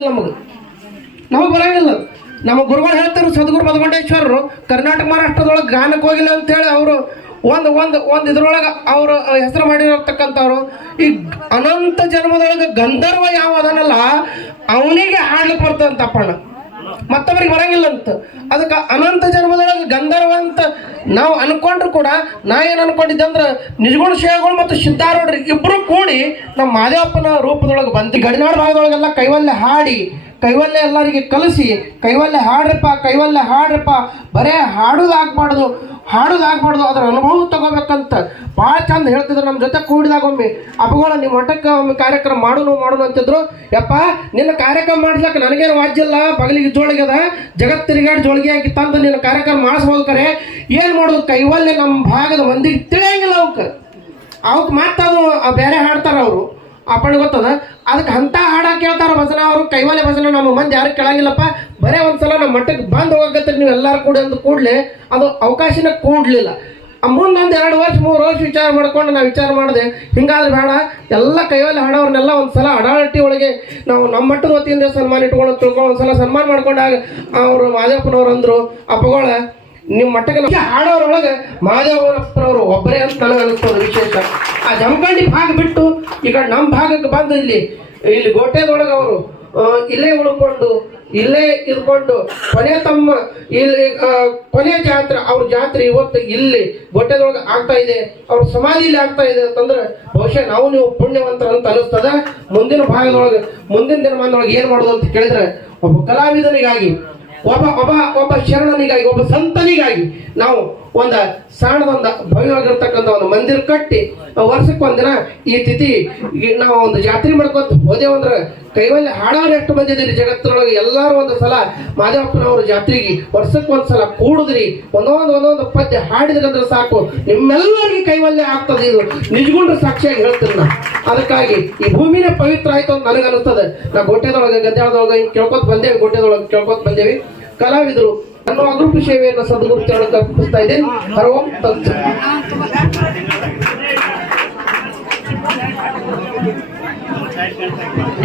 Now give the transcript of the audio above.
ನಮಗೆ. ನಮಗೆ ಬರಂಗಿಲ್ಲ ನಮ್ಮ ಗುರುಗಳು ಹೇಳ್ತಾರೆ ಸದ್ಗುರು ಮಧುಮಂಡೇಶ್ವರರು ಕರ್ನಾಟಕ ಮಹಾರಾಷ್ಟ್ರದೊಳಗೆ ಗಾನಕ್ಕೆ ಹೋಗಿಲ್ಲ ಅಂತೇಳಿ ಅವರು ಒಂದು ಒಂದು ಒಂದು ಇದ್ರೊಳಗೆ ಅವರು ಹೆಸರು ಮಾಡಿರತಕ್ಕಂಥವ್ರು. ಈ ಅನಂತ ಜನ್ಮದೊಳಗೆ ಗಂಧರ್ವ ಯಾವ ಅದನಲ್ಲ ಅವನಿಗೆ ಹಾಡ್ಲಿಕ್ಕೆ ಬರ್ತದಂತಪ್ಪಣ್ಣ. ಮತ್ತೊಬ್ಬರಿಗೆ ಬರಂಗಿಲ್ಲ ಅಂತ. ಅದಕ್ಕೆ ಅನಂತ ಜನ್ಮದೊಳಗೆ ಗಂಧರ್ವ ಅಂತ ನಾವು ಅನ್ಕೊಂಡ್ರು ಕೂಡ ನಾ ಏನು ಅನ್ಕೊಂಡಿದ್ದೆ ಅಂದ್ರೆ ನಿಜಗುಣ ಶಿವಗಳು ಮತ್ತು ಸಿದ್ಧಾರೂಢರು ಇಬ್ಬರು ಕೂಡಿ ನಮ್ಮ ಮಾದೇವಪ್ಪನ ರೂಪದೊಳಗೆ ಬಂದು ಗಡಿನಾಡು ಭಾಗದೊಳಗೆಲ್ಲ ಕೈವಲ್ಲೆ ಹಾಡಿ, ಕೈವಲ್ಲೆ ಎಲ್ಲರಿಗೆ ಕಲಿಸಿ, ಕೈವಲ್ಲೆ ಹಾಡ್ರಪ್ಪ ಕೈವಲ್ಲೆ ಹಾಡ್ರಪ್ಪ, ಬರೇ ಹಾಡೋದು ಹಾಡೋದಾಗಬಾರ್ದು, ಅದರ ಅನುಭವ ತಗೋಬೇಕಂತ ಭಾಳ ಚಂದ ಹೇಳ್ತಿದ್ರು ನಮ್ಮ ಜೊತೆ ಕೂಡಿದಾಗ ಒಮ್ಮೆ. ಅಪ್ಪಗಳ ನಿಮ್ಮ ಮಠಕ್ಕೆ ಒಮ್ಮೆ ಕಾರ್ಯಕ್ರಮ ಮಾಡೋನು ಮಾಡೋನು ಅಂತಿದ್ರು. ಯಪ್ಪ, ನಿನ್ನ ಕಾರ್ಯಕ್ರಮ ಮಾಡ್ಲಕ್ಕೆ ನನಗೇನು ವಾಜ್ಯ ಇಲ್ಲ? ಬಗಲಿಗೆ ಜೋಳಿಗೆ ಅದ. ಜಗತ್ ತಿರುಗಾಡಿ ಜೋಳಿಗೆ ಆಗಿ ತಂದು ನಿನ್ನ ಕಾರ್ಯಕ್ರಮ ಮಾಡಿಸ್ಬೋದು ಕರೆ. ಏನು ಮಾಡೋದು ಕೈವಲ್ಯ ನಮ್ಮ ಭಾಗದ ಮಂದಿಗೆ ತಿಳಿಯಂಗಿಲ್ಲ ಅವಕ್ಕೆ ಅವಕ್ಕೆ ಅದು ಬೇರೆ ಹಾಡ್ತಾರೆ ಅವರು. ಅಪ್ಪಣ್ಣ ಗೊತ್ತದ? ಅದಕ್ಕೆ ಅಂತ ಹಾಡ ಕೇಳ್ತಾರ ಭಜನ ಅವರು. ಕೈವಾಲೆ ಭಜನ ನಮ್ಮ ಮಂದಿ ಯಾರು ಕೇಳಂಗಿಲ್ಲಪ್ಪ. ಬರೇ ಒಂದ್ಸಲ ನಮ್ಮ ಮಟ್ಟಕ್ಕೆ ಬಂದು ಹೋಗತ್ತೆ ನೀವು ಎಲ್ಲರೂ ಕೂಡಿ ಅಂದ ಕೂಡಲೇ. ಅದು ಅವಕಾಶನ ಕೂಡ್ಲಿಲ್ಲ. ಮುಂದೊಂದು ಎರಡು ವರ್ಷ, ಮೂರು ವರ್ಷ ವಿಚಾರ ಮಾಡ್ಕೊಂಡು ನಾವು ವಿಚಾರ ಮಾಡಿದೆ, ಹಿಂಗಾದ್ರೆ ಬೇಡ, ಎಲ್ಲ ಕೈಯಲ್ಲಿ ಹಾಡೋರ್ನೆಲ್ಲ ಒಂದ್ಸಲ ಅಡಾಳಟ್ಟಿ ಒಳಗೆ ನಾವು ನಮ್ಮ ಮಟ್ಟದ ವತಿಯಿಂದ ಸನ್ಮಾನ ಇಟ್ಕೊಂಡು ತಿಳ್ಕೊಂಡು ಒಂದ್ಸಲ ಸನ್ಮಾನ ಮಾಡ್ಕೊಂಡಾಗ ಅವರು ಮಾದೇವಪ್ಪನವ್ರು ಅಂದರು, ಅಪ್ಪಗಳ ನಿಮ್ಮ ಮಟ್ಟಕ್ಕೆ ಹಾಡೋರೊಳಗೆ ಮಾದೇವಪ್ಪನವರು ಒಬ್ಬರೇ ಅಂತ ನನಗೆ ಅನಿಸ್ತದೆ ವಿಶೇಷ. ಆ ಜಮಖಂಡಿ ಭಾಗ ಬಿಟ್ಟು ಈಗ ನಮ್ಮ ಭಾಗಕ್ಕೆ ಬಂದು ಇಲ್ಲಿ ಇಲ್ಲಿ ಗೋಟೆದೊಳಗೆ ಅವರು ಇಲ್ಲೇ ಉಳ್ಕೊಂಡು, ಇಲ್ಲೇ ಇದ್ಕೊಂಡು ಕೊನೆ ತಮ್ಮ ಇಲ್ಲಿ ಕೊನೆ ಜಾತ್ರೆ, ಅವ್ರ ಜಾತ್ರೆ ಇವತ್ತು ಇಲ್ಲಿ ಬೊಟ್ಟೆದೊಳಗೆ ಆಗ್ತಾ ಇದೆ. ಅವ್ರ ಸಮಾಧಿಲಿ ಆಗ್ತಾ ಇದೆ ಅಂತಂದ್ರೆ ಬಹುಶಃ ನಾವು ನೀವು ಪುಣ್ಯವಂತರ ಅಂತ ಅನಿಸ್ತದ. ಮುಂದಿನ ಭಾಗದೊಳಗೆ, ಮುಂದಿನ ದಿನಮಾನದೊಳಗೆ ಏನು ಮಾಡೋದು ಅಂತ ಕೇಳಿದ್ರೆ, ಒಬ್ಬ ಕಲಾವಿದನಿಗಾಗಿ ಒಬ್ಬ ಒಬ್ಬ ಒಬ್ಬ ಶರಣನಿಗಾಗಿ, ಒಬ್ಬ ಸಂತನಿಗಾಗಿ ನಾವು ಒಂದು ಸಣ್ಣದೊಂದ ಭವ್ಯವಾಗಿರ್ತಕ್ಕಂಥ ಒಂದು ಮಂದಿರ ಕಟ್ಟಿ ವರ್ಷಕ್ಕೆ ಒಂದಿನ ಈ ತಿಥಿ ನಾವು ಒಂದು ಜಾತ್ರೆ ಮಾಡ್ಕೊಂತ ಹೋದೇವಂದ್ರೆ ಕೈವಲ್ಲಿ ಹಾಡಾರು ಎಷ್ಟು ಬಂದಿದ್ದೀರಿ ಜಗತ್ತಿನೊಳಗೆ? ಎಲ್ಲರೂ ಒಂದು ಸಲ ಮಾದೇವಪ್ಪನವ್ರ ಜಾತ್ರೆಗೆ ವರ್ಷಕ್ಕೆ ಒಂದು ಸಲ ಕೂಡಿದ್ರಿ. ಒಂದೊಂದು ಒಂದೊಂದು ಪದ್ಯ ಹಾಡಿದ್ರಂದ್ರೆ ಸಾಕು. ನಿಮ್ಮೆಲ್ಲರಿಗೆ ಕೈವಲ್ಯ ಆಗ್ತದೆ ಇದು. ನಿಜಗುಂಡ್ರ ಸಾಕ್ಷಿಯಾಗಿ ಹೇಳ್ತೀನಿ ನಾ ಅದಕ್ಕಾಗಿ ಈ ಭೂಮಿನೇ ಪವಿತ್ರ ಆಯ್ತು ಅಂತ ನನಗೆ ಅನಿಸ್ತದೆ ನಾ ಗೊಟ್ಟೆದೊಳಗೆ ಗದ್ದೆದೊಳಗೆ ಹಿಂಗೆ ಕೇಳ್ಕೊತ ಬಂದೇವಿ ಗೊಟ್ಟೆದೊಳಗೆ ಕೇಳ್ಕೊತ ಬಂದೇವಿ. ಕಲಾವಿದರು ಅನ್ನೋ ಅಗ್ರೂಪ ಸೇವೆಯನ್ನು ಸದ್ಗುರು ಚರಣ ಕಲ್ಪಿಸ್ತಾ ಇದೆ ಹರವಂ ತಂತ್ರ Thank you.